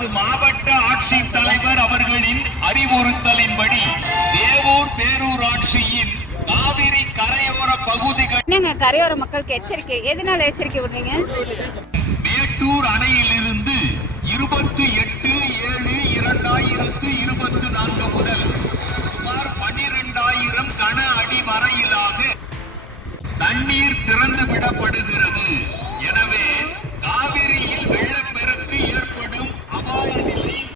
நமது மாவட்ட ஆட்சித்தலைவர் அவர்களின் அறிவுறுத்தலின்படி தேவூர் பேரூராட்சியின் காவிரி கரையோர பகுதிகள் கரையோர மக்களுக்கு எச்சரிக்கை. எதனால எச்சரிக்கை விடுறீங்க? மேட்டூர் அணையிலிருந்து 28/7/2024 முதல் சுமார் 12,000 கன அடி வரையிலாக தண்ணீர் திறந்து விடப்படுகிறது.